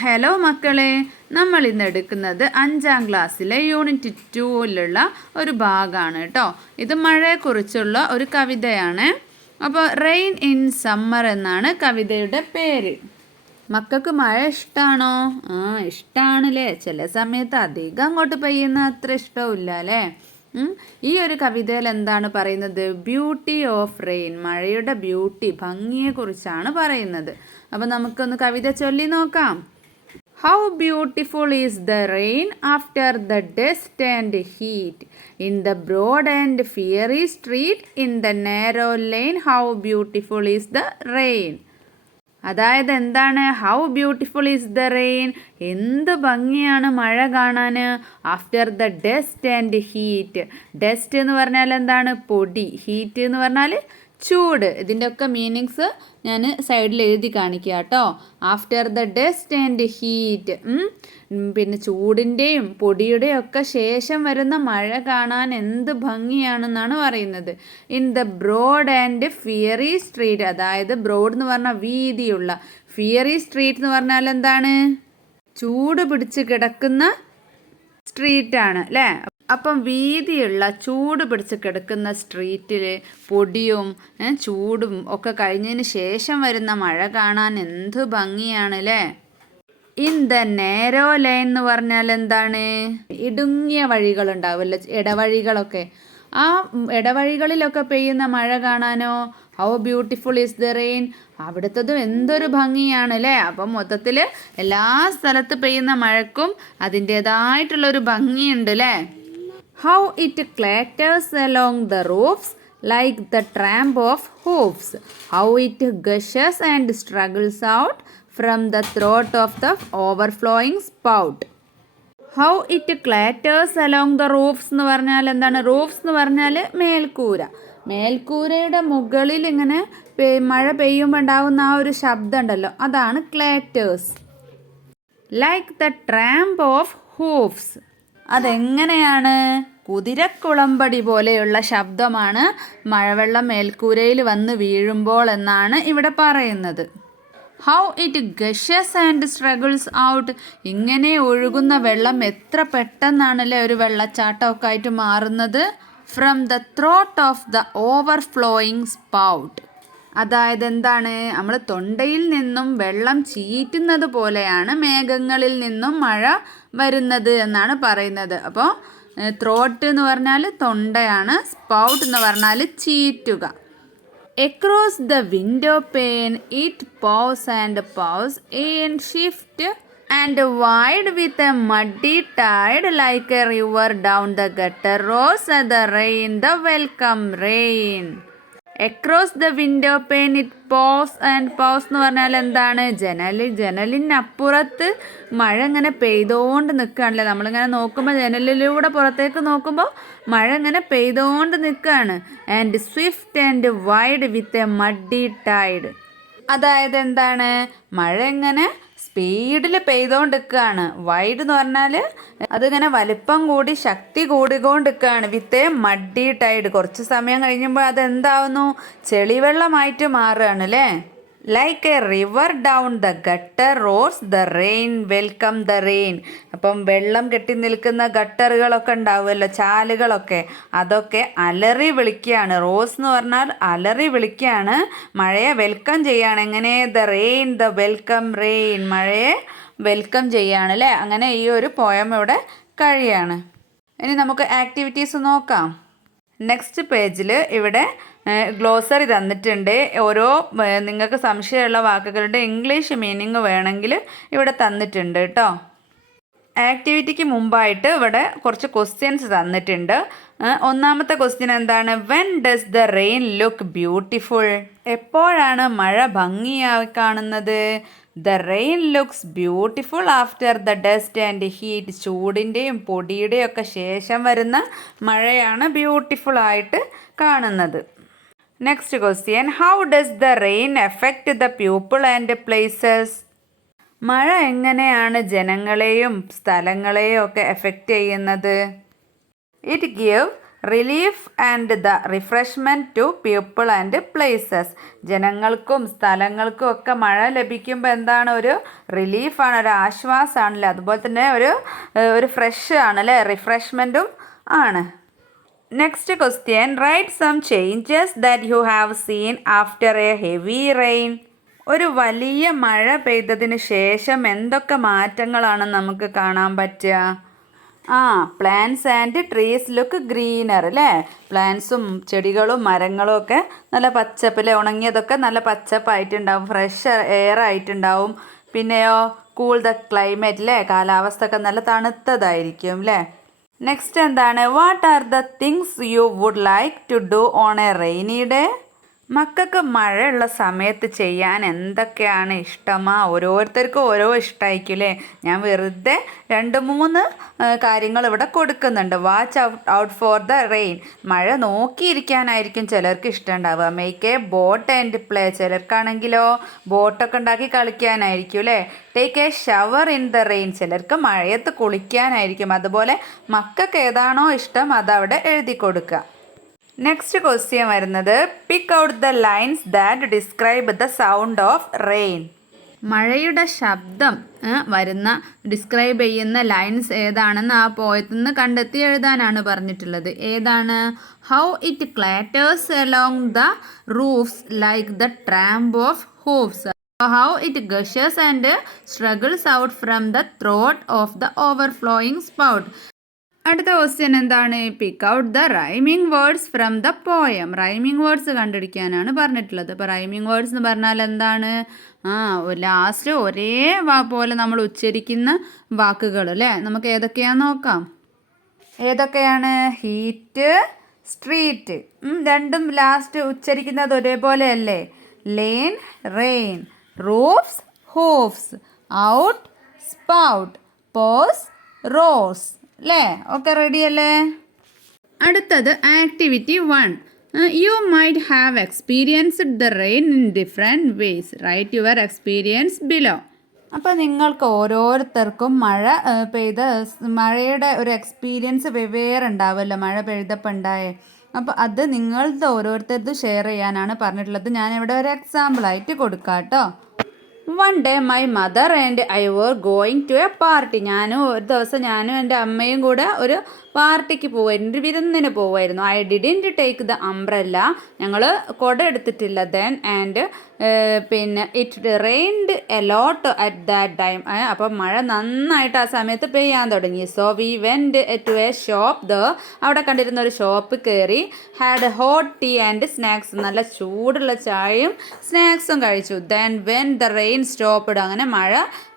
Hello മക്കളെ, നമ്മൾ ഇന്ന് എടുക്കുന്നത് 5ാം ക്ലാസ്സിലെ യൂണിറ്റ് 2ലുള്ള ഒരു ഭാഗമാണ് കേട്ടോ. ഇത് മഴയെക്കുറിച്ചുള്ള ഒരു കവിതയാണ്. അപ്പോൾ റെയിൻ ഇൻ സമ്മർ എന്നാണ് കവിതയുടെ പേര്. മക്കൾക്ക് മഴ ഇഷ്ടമാണോ? ഇഷ്ടമാണല്ലേ. ചില സമയത്ത് അധികം അങ്ങോട്ട് പെയ്യുന്ന അത്ര ഇഷ്ടമില്ല അല്ലേ. ഈ ഒരു കവിതയിൽ എന്താണ് പറയുന്നത്? ബ്യൂട്ടി ഓഫ് റെയിൻ, മഴയുടെ ബ്യൂട്ടി, ഭംഗിയെക്കുറിച്ചാണ് പറയുന്നത്. അപ്പോൾ നമുക്കൊന്ന് കവിത ചൊല്ലി നോക്കാം. How beautiful is the rain after the dust and heat, in the broad and fiery street, in the narrow lane, how beautiful is the rain. അതായത് എന്താണ്? How beautiful is the rain, എന്ത് ഭംഗിയാണ് മഴ കാണാൻ. After the dust and heat, dust എന്ന് പറഞ്ഞാൽ എന്താണ്? പൊടി. ഹീറ്റ് എന്ന് പറഞ്ഞാൽ ചൂട്. ഇതിൻ്റെയൊക്കെ മീനിങ്സ് ഞാൻ സൈഡിൽ എഴുതി കാണിക്കുക കേട്ടോ. After the dust and heat, പിന്നെ ചൂടിൻ്റെയും പൊടിയുടെയും ഒക്കെ ശേഷം വരുന്ന മഴ കാണാൻ എന്ത് ഭംഗിയാണെന്നാണ് പറയുന്നത്. In the broad and fiery street, അതായത് ബ്രോഡ് എന്ന് പറഞ്ഞാൽ വീതിയുള്ള, ഫിയറി സ്ട്രീറ്റ് എന്ന് പറഞ്ഞാൽ എന്താണ്? ചൂട് പിടിച്ച് കിടക്കുന്ന സ്ട്രീറ്റാണ് അല്ലേ. അപ്പം വീതിയുള്ള ചൂട് പിടിച്ച് കിടക്കുന്ന സ്ട്രീറ്റിൽ പൊടിയും ചൂടും ഒക്കെ കഴിഞ്ഞതിന് ശേഷം വരുന്ന മഴ കാണാൻ എന്ത് ഭംഗിയാണ് അല്ലേ. ഇൻ ദ നേരോ ലൈൻ എന്ന് പറഞ്ഞാൽ എന്താണ്? ഇടുങ്ങിയ വഴികളുണ്ടാവുമല്ലോ, ഇടവഴികളൊക്കെ. ആ ഇടവഴികളിലൊക്കെ പെയ്യുന്ന മഴ കാണാനോ how beautiful is the rain, അവിടുത്തതും എന്തൊരു ഭംഗിയാണ് അല്ലേ. അപ്പം മൊത്തത്തിൽ എല്ലാ സ്ഥലത്ത് പെയ്യുന്ന മഴക്കും അതിൻ്റേതായിട്ടുള്ളൊരു ഭംഗിയുണ്ട് അല്ലേ. How it clatters along the roofs like the tramp of hoofs. How it gushes and struggles out from the throat of the overflowing spout. How it clatters along the roofs എന്ന് പറഞ്ഞാൽ എന്താണ്? റൂഫ്സ് എന്ന് പറഞ്ഞാൽ മേൽക്കൂര. മേൽക്കൂരയുടെ മുകളിൽ ഇങ്ങനെ മഴ പെയ്യുമ്പോൾ ഉണ്ടാകുന്ന ആ ഒരു ശബ്ദം ഉണ്ടല്ലോ, അതാണ് ക്ലാറ്റേഴ്സ്. ലൈക്ക് ദ ട്രാമ്പ് ഓഫ് ഹൂഫ്സ്, അതെങ്ങനെയാണ്? കുതിരക്കുളമ്പടി പോലെയുള്ള ശബ്ദമാണ് മഴവെള്ളം മേൽക്കൂരയിൽ വന്ന് വീഴുമ്പോൾ എന്നാണ് ഇവിടെ പറയുന്നത്. How it gushes and struggles out, ഇങ്ങനെ ഒഴുകുന്ന വെള്ളം എത്ര പെട്ടെന്നാണല്ലേ ഒരു വെള്ളച്ചാട്ടമൊക്കെ ആയിട്ട് മാറുന്നത്. From the throat of the overflowing spout, അതായത് എന്താണ്? നമ്മൾ തൊണ്ടയിൽ നിന്നും വെള്ളം ചീറ്റുന്നത് പോലെയാണ് മേഘങ്ങളിൽ നിന്നും മഴ വരുന്നത് എന്നാണ് പറയുന്നത്. അപ്പോൾ ത്രോട്ട് എന്ന് പറഞ്ഞാൽ തൊണ്ടയാണ്, സ്പൗട്ട് എന്ന് പറഞ്ഞാൽ ചീറ്റുക. Across the window pane it pours and pours in shift and wide with a muddy tide like a river down the gutter roars the rain the welcome rain. Across the window pane it pours and pours എന്ന് പറഞ്ഞാൽ എന്താണ്? ജനലിനപ്പുറത്ത് മഴ ഇങ്ങനെ പെയ്തുകൊണ്ട് നിൽക്കുകയാണല്ലേ. നമ്മളിങ്ങനെ നോക്കുമ്പോൾ ജനലിലൂടെ പുറത്തേക്ക് നോക്കുമ്പോൾ മഴ ഇങ്ങനെ പെയ്തുകൊണ്ട് നിൽക്കുകയാണ്. And swift and wide with a muddy tide, അതായത് എന്താണ്? മഴ ഇങ്ങനെ സ്പീഡിൽ പെയ്തുകൊണ്ടിരിക്കുകയാണ്. വൈഡ് എന്ന് പറഞ്ഞാൽ അതിങ്ങനെ വലിപ്പം കൂടി ശക്തി കൂടിക്കൊണ്ടിരിക്കുകയാണ്. വിത്ത് മഡി ടൈഡ്, കുറച്ച് സമയം കഴിയുമ്പോൾ അതെന്താവുന്നു? ചെളിവെള്ളമായിട്ട് മാറുകയാണ് അല്ലേ. Like a river down the gutter roars the rain welcome the rain. അപ്പം വെള്ളം കെട്ടി നിൽക്കുന്ന ഗട്ടറുകളൊക്കെ ഉണ്ടാവുമല്ലോ, ചാലുകളൊക്കെ, അതൊക്കെ അലറി വിളിക്കുകയാണ്. റോസ് എന്ന് പറഞ്ഞാൽ അലറി വിളിക്കുകയാണ്, മഴയെ വെൽക്കം ചെയ്യാണ്. എങ്ങനെ? The rain the welcome rain, മഴയെ വെൽക്കം ചെയ്യാണ് അല്ലേ. അങ്ങനെ ഈ ഒരു പോയം ഇവിടെ കഴിയാണ്. ഇനി നമുക്ക് ആക്ടിവിറ്റീസ് നോക്കാം. നെക്സ്റ്റ് പേജിൽ ഇവിടെ ഗ്ലോസറി തന്നിട്ടുണ്ട്. ഓരോ നിങ്ങൾക്ക് സംശയമുള്ള വാക്കുകളുടെ ഇംഗ്ലീഷ് മീനിങ് വേണമെങ്കിൽ ഇവിടെ തന്നിട്ടുണ്ട് കേട്ടോ. ആക്ടിവിറ്റിക്ക് മുമ്പായിട്ട് ഇവിടെ കുറച്ച് ക്വസ്റ്റ്യൻസ് തന്നിട്ടുണ്ട്. ഒന്നാമത്തെ ക്വസ്റ്റ്യൻ എന്താണ്? When does the rain look beautiful, എപ്പോഴാണ് മഴ ഭംഗിയായി കാണുന്നത്? The rain looks beautiful after the dust and heat, ചൂടിൻ്റെയും പൊടിയുടെയും ഒക്കെ ശേഷം വരുന്ന മഴയാണ് ബ്യൂട്ടിഫുൾ ആയിട്ട് കാണുന്നത്. Next question, how does the rain effect the people and places, മഴ എങ്ങനെയാണ് ജനങ്ങളെയും സ്ഥലങ്ങളെയും ഒക്കെ എഫക്റ്റ് ചെയ്യുന്നത്? It give relief and the refreshment to people and places. ജനങ്ങൾക്കും സ്ഥലങ്ങൾക്കും ഒക്കെ മഴ ലഭിക്കുമ്പോൾ എന്താണ്, ഒരു റിലീഫാണ്, ഒരു ആശ്വാസമാണല്ലേ, അതുപോലെ തന്നെ ഒരു ഫ്രഷ് ആണല്ലേ, റിഫ്രഷ്മെൻറ്റും ആണ്. Next question, right some changes that you have seen after a heavy rain. ഒരു വലിയ മഴ പെയ്തതിന് ശേഷം എന്തൊക്കെ മാറ്റങ്ങളാണ് നമുക്ക് കാണാൻ പറ്റുക? Plants and trees look greener അല്ലേ. പ്ലാന്റ്സും ചെടികളും മരങ്ങളും ഒക്കെ നല്ല പച്ചപ്പിലെ, ഉണങ്ങിയതൊക്കെ നല്ല പച്ചപ്പായിട്ടുണ്ടാവും, ഫ്രഷ് എയർ ആയിട്ടുണ്ടാവും. പിന്നെയോ കൂൾ ദ ക്ലൈമറ്റ് അല്ലേ, കാലാവസ്ഥ ഒക്കെ നല്ല തണുത്തതായിരിക്കും അല്ലേ. നെക്സ്റ്റ് എന്താണ്, what are the things you would like to do on a rainy day. മക്കൾക്ക് മഴയുള്ള സമയത്ത് ചെയ്യാൻ എന്തൊക്കെയാണ് ഇഷ്ടമാ? ഓരോരുത്തർക്കും ഓരോ ഇഷ്ടമായിരിക്കും അല്ലേ. ഞാൻ വെറുതെ 2-3 കാര്യങ്ങൾ ഇവിടെ കൊടുക്കുന്നുണ്ട്. Watch out for the rain. മഴ നോക്കിയിരിക്കാനായിരിക്കും ചിലർക്ക് ഇഷ്ടമുണ്ടാവുക. Make a boat and play. ചിലർക്കാണെങ്കിലോ ബോട്ടൊക്കെ ഉണ്ടാക്കി കളിക്കാനായിരിക്കും അല്ലേ. Take a shower in the rain. ചിലർക്ക് മഴയത്ത് കുളിക്കാനായിരിക്കും. അതുപോലെ മക്കൾക്ക് ഏതാണോ ഇഷ്ടം അതവിടെ എഴുതി കൊടുക്കുക. നെക്സ്റ്റ് ക്വസ്റ്റ്യൻ വരുന്നത്, പിക്ക് out the lines that describe the sound of rain. മഴയുടെ ശബ്ദം വരുന്ന ഡിസ്ക്രൈബ് ചെയ്യുന്ന ലൈൻസ് ഏതാണെന്ന് ആ പോയത്തിൽ നിന്ന് കണ്ടെത്തി എഴുതാനാണ് പറഞ്ഞിട്ടുള്ളത്. ഏതാണ്? How it clatters along the roofs like the tramp of hoofs. How it gushes and struggles out from the throat of the overflowing spout. അടുത്ത ക്വസ്റ്റ്യൻ എന്താണ്? Pick out the rhyming words from the poem. Rhyming words കണ്ടുപിടിക്കാനാണ് പറഞ്ഞിട്ടുള്ളത്. അപ്പോൾ rhyming words എന്ന് പറഞ്ഞാൽ എന്താണ്? Last ഒരേ പോലെ നമ്മൾ ഉച്ചരിക്കുന്ന വാക്കുകൾ അല്ലേ. നമുക്ക് ഏതൊക്കെയാണെന്ന് നോക്കാം. ഏതൊക്കെയാണ്? Heat, street. രണ്ടും ലാസ്റ്റ് ഉച്ചരിക്കുന്നത് ഒരേപോലെ അല്ലേ. Lane, rain. Roofs, hoofs. Out, spout. Pours, roars. അല്ലേ? ഒക്കെ റെഡി അല്ലേ? അടുത്തത് activity 1. You might have experienced the rain in different ways. Write your experience below. അപ്പോൾ നിങ്ങൾക്ക് ഓരോരുത്തർക്കും മഴയുടെ ഒരു എക്സ്പീരിയൻസ് വെവ്വേറെ ഉണ്ടാവുമല്ലോ, മഴ പെയ്തപ്പോൾ ഉണ്ടായേ. അപ്പോൾ അത് നിങ്ങളുടെ ഓരോരുത്തർക്കും ഷെയർ ചെയ്യാനാണ് പറഞ്ഞിട്ടുള്ളത്. ഞാനിവിടെ ഒരു എക്സാമ്പിളായിട്ട് കൊടുക്കാം കേട്ടോ. One day my mother and I were going to a party. ഒരു ദിവസം ഞാനും എൻ്റെ അമ്മയും കൂടെ ഒരു പാർട്ടിക്ക് പോവായിരുന്നു, ഒരു വിരുന്നിന് പോവായിരുന്നു. I didn't take the umbrella. ഞങ്ങൾ കുട എടുത്തിട്ടില്ല. ദെൻ ആൻഡ് പിന്നെ it rained a lot at that time. അപ്പോൾ മഴ നന്നായിട്ട് ആ സമയത്ത് പെയ്യാൻ തുടങ്ങി. So we went to a shop. അവിടെ കണ്ടിരുന്ന ഒരു ഷോപ്പ് കയറി. Had hot tea and snacks. നല്ല ചൂടുള്ള ചായയും സ്നാക്സും കഴിച്ചു. Then when the rain stopped. അങ്ങനെ മഴ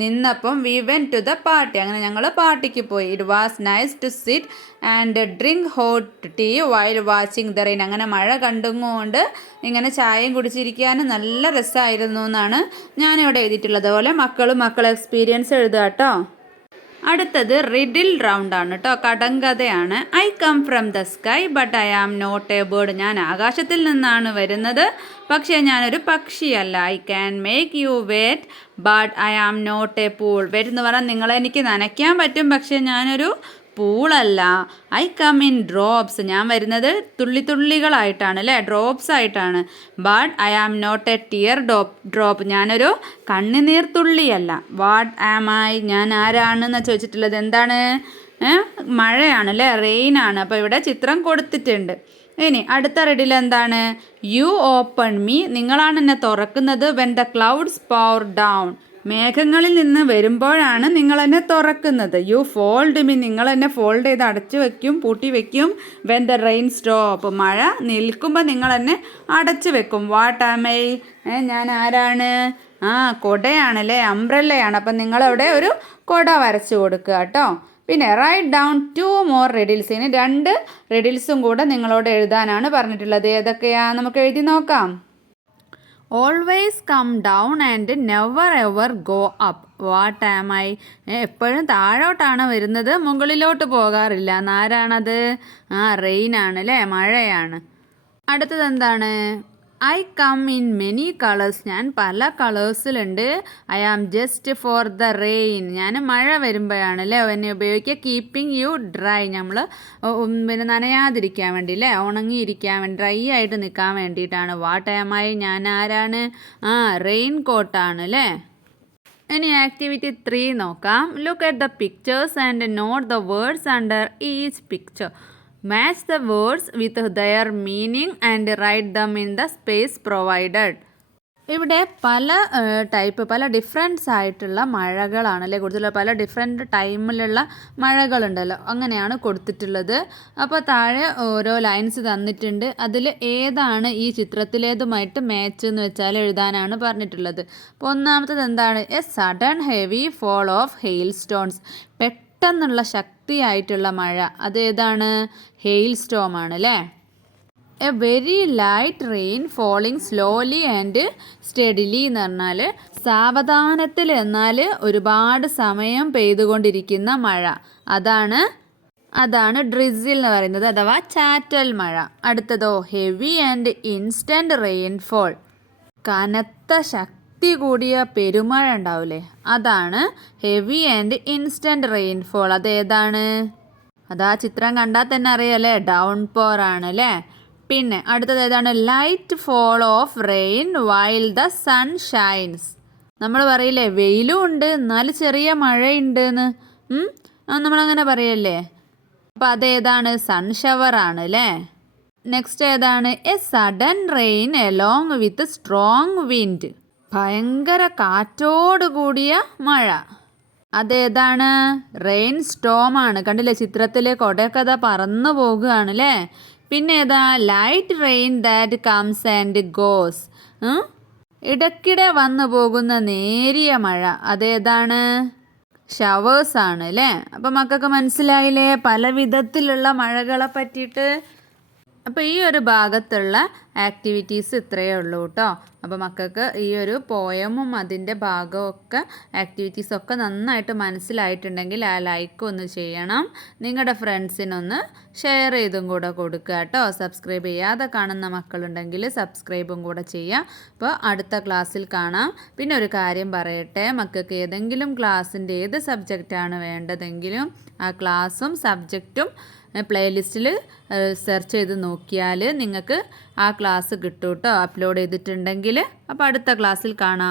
നിന്നപ്പം we went to the party. അങ്ങനെ ഞങ്ങൾ പാർട്ടിക്ക് പോയി. It was nice to sit and drink hot tea while watching the rain. അങ്ങനെ മഴ കണ്ടുകൊണ്ട് ഇങ്ങനെ ചായയും കുടിച്ചിരിക്കാനും നല്ല രസമായിരുന്നു എന്നാണ് ഞാനിവിടെ എഴുതിയിട്ടുള്ളത്. അതുപോലെ മക്കളെ എക്സ്പീരിയൻസ് എഴുതുക കേട്ടോ. അടുത്തത് റിഡിൽ റൗണ്ട് ആണ് കേട്ടോ, കടങ്കഥയാണ്. I come from the sky but I am not a bird. ഞാൻ ആകാശത്തിൽ നിന്നാണ് വരുന്നത്, പക്ഷേ ഞാനൊരു പക്ഷിയല്ല. I can make you wet but I am not a pool. Wet എന്ന് പറഞ്ഞാൽ നിങ്ങളെനിക്ക് നനയ്ക്കാൻ പറ്റും, പക്ഷേ ഞാനൊരു പൂളല്ല. I come in drops. ഞാൻ വരുന്നത് തുള്ളികളായിട്ടാണ് അല്ലേ, ഡ്രോപ്സ് ആയിട്ടാണ്. But I am not a tear drop. ഞാനൊരു കണ്ണുനീർ തുള്ളിയല്ല. What am I. ഞാൻ ആരാണെന്ന് ചോദിച്ചിട്ടുള്ളത്. എന്താണ്? മഴയാണ് അല്ലേ, റെയിനാണ്. അപ്പോൾ ഇവിടെ ചിത്രം കൊടുത്തിട്ടുണ്ട്. ഇനി അടുത്ത റെഡിൽ എന്താണ്? You open me. നിങ്ങളാണ് എന്നെ തുറക്കുന്നത്. When the clouds pour down. മേഘങ്ങളിൽ നിന്ന് വരുമ്പോഴാണ് നിങ്ങൾ എന്നെ തുറക്കുന്നത്. You fold me. നിങ്ങൾ എന്നെ ഫോൾഡ് ചെയ്ത് അടച്ചു വെക്കും, പൂട്ടി വെക്കും. When the rain stop. മഴ നിൽക്കുമ്പോൾ നിങ്ങൾ എന്നെ അടച്ചു വെക്കും. What am I. ഞാൻ ആരാണ്? കൊടയാണല്ലേ, അംബ്രല്ലയാണ്. അപ്പം നിങ്ങളവിടെ ഒരു കൊട വരച്ചു കൊടുക്കുക കേട്ടോ. പിന്നെ റൈറ്റ് ഡൗൺ 2 more riddles. ഇനി 2 റിഡിൽസും കൂടെ നിങ്ങളോട് എഴുതാനാണ് പറഞ്ഞിട്ടുള്ളത്. ഏതൊക്കെയാ നമുക്ക് എഴുതി നോക്കാം. Always come down and never ever go up. What am I. എപ്പോഴും താഴോട്ടാണ് വരുന്നത്, മുകളിലോട്ട് പോകാറില്ല. ആരാണത്? റെയിൻ ആണ് അല്ലേ, മഴയാണ്. അടുത്തത് എന്താണ്? I come in many colours. ഞാൻ പല കളേഴ്സിലുണ്ട്. I am just for the rain. ഞാൻ മഴ വരുമ്പോഴാണ് അല്ലേ എന്നെ ഉപയോഗിക്കുക. Keeping you dry. നമ്മൾ പിന്നെ നനയാതിരിക്കാൻ വേണ്ടി അല്ലേ, ഉണങ്ങിയിരിക്കാൻ വേണ്ടി, ഡ്രൈ ആയിട്ട് നിൽക്കാൻ വേണ്ടിയിട്ടാണ്. What am I? ഞാൻ ആരാണ്? റെയിൻ കോട്ടാണ് അല്ലേ. ഇനി ആക്ടിവിറ്റി 3 നോക്കാം. Look at the pictures and note the words under each picture. Match the words with their meaning and write them in the space provided. ഇവിടെ പല ഡിഫറൻസ് ആയിട്ടുള്ള മഴകളാണ് അല്ലേ കൊടുത്തിട്ടുള്ളത്. പല ഡിഫറെൻറ്റ് ടൈമിലുള്ള മഴകളുണ്ടല്ലോ, അങ്ങനെയാണ് കൊടുത്തിട്ടുള്ളത്. അപ്പോൾ താഴെ ഓരോ ലൈൻസ് തന്നിട്ടുണ്ട്. അതിൽ ഏതാണ് ഈ ചിത്രത്തിലേതുമായിട്ട് മാച്ച് എന്ന് വെച്ചാൽ എഴുതാനാണ് പറഞ്ഞിട്ടുള്ളത്. അപ്പോൾ ഒന്നാമത്തത് എന്താണ്? A sudden heavy fall of hail stones. പെട്ടെന്നുള്ള ശക്തിയായിട്ടുള്ള മഴ, അതേതാണ്? ഹെയിൽ സ്റ്റോം ആണ് അല്ലേ. A very light rain falling slowly and steadily എന്ന് പറഞ്ഞാൽ സാവധാനത്തിൽ എന്നാൽ ഒരുപാട് സമയം പെയ്തുകൊണ്ടിരിക്കുന്ന മഴ, അതാണ് ഡ്രിസിൽ എന്ന് പറയുന്നത്, അഥവാ ചാറ്റൽ മഴ. അടുത്തതോ ഹെവി ആൻഡ് ഇൻസ്റ്റൻറ്റ് റെയിൻഫോൾ. കനത്ത ശക്തി കൂടിയ പെരുമഴ ഉണ്ടാവില്ലേ, അതാണ് ഹെവി ആൻഡ് ഇൻസ്റ്റൻറ്റ് റെയിൻഫോൾ. അതേതാണ്? അതാ ചിത്രം കണ്ടാൽ തന്നെ അറിയാമല്ലേ, ഡൗൺ പോർ ആണ് അല്ലേ. പിന്നെ അടുത്തത് ഏതാണ്? Light fall of rain while the sun shines. നമ്മൾ പറയില്ലേ വെയിലും ഉണ്ട് എന്നാലും ചെറിയ മഴയുണ്ട് എന്ന്, നമ്മളങ്ങനെ പറയല്ലേ. അപ്പം അതേതാണ്? സൺ ഷവർ ആണ് അല്ലേ. നെക്സ്റ്റ് ഏതാണ്? A sudden rain along with strong wind. ഭയങ്കര കാറ്റോട് കൂടിയ മഴ, അതേതാണ്? റെയിൻ സ്റ്റോം ആണ്. കണ്ടില്ലേ ചിത്രത്തിൽ കൊടയൊക്കെ അതാ പറന്നു പോകുകയാണ് അല്ലേ. പിന്നെ ഏതാ? Light rain that comes and goes. ഇടയ്ക്കിടെ വന്നു പോകുന്ന നേരിയ മഴ, അതേതാണ്? ഷവേഴ്സ് ആണ് അല്ലേ. അപ്പം മക്കൾക്ക് മനസ്സിലായില്ലേ പല വിധത്തിലുള്ള മഴകളെ പറ്റിയിട്ട്. അപ്പോൾ ഈ ഒരു ഭാഗത്തുള്ള ആക്ടിവിറ്റീസ് ഇത്രയേ ഉള്ളൂ കേട്ടോ. അപ്പോൾ മക്കൾക്ക് ഈ ഒരു പോയമും അതിൻ്റെ ഭാഗമൊക്കെ ആക്ടിവിറ്റീസൊക്കെ നന്നായിട്ട് മനസ്സിലായിട്ടുണ്ടെങ്കിൽ ആ ലൈക്ക് ഒന്ന് ചെയ്യണം. നിങ്ങളുടെ ഫ്രണ്ട്സിനൊന്ന് ഷെയർ ചെയ്തും കൂടെ കൊടുക്കുക കേട്ടോ. സബ്സ്ക്രൈബ് ചെയ്യാതെ കാണുന്ന മക്കളുണ്ടെങ്കിൽ സബ്സ്ക്രൈബും കൂടെ ചെയ്യാം. അപ്പോൾ അടുത്ത ക്ലാസ്സിൽ കാണാം. പിന്നെ ഒരു കാര്യം പറയട്ടെ, മക്കൾക്ക് ഏതെങ്കിലും ക്ലാസ്സിൻ്റെ ഏത് സബ്ജക്റ്റാണ് വേണ്ടതെങ്കിലും ആ ക്ലാസ്സും സബ്ജക്റ്റും പ്ലേലിസ്റ്റിൽ സെർച്ച് ചെയ്ത് നോക്കിയാൽ നിങ്ങൾക്ക് ആ ക്ലാസ് കിട്ടും കേട്ടോ, അപ്ലോഡ് ചെയ്തിട്ടുണ്ടെങ്കിൽ. അപ്പോൾ അടുത്ത ക്ലാസ്സിൽ കാണാം.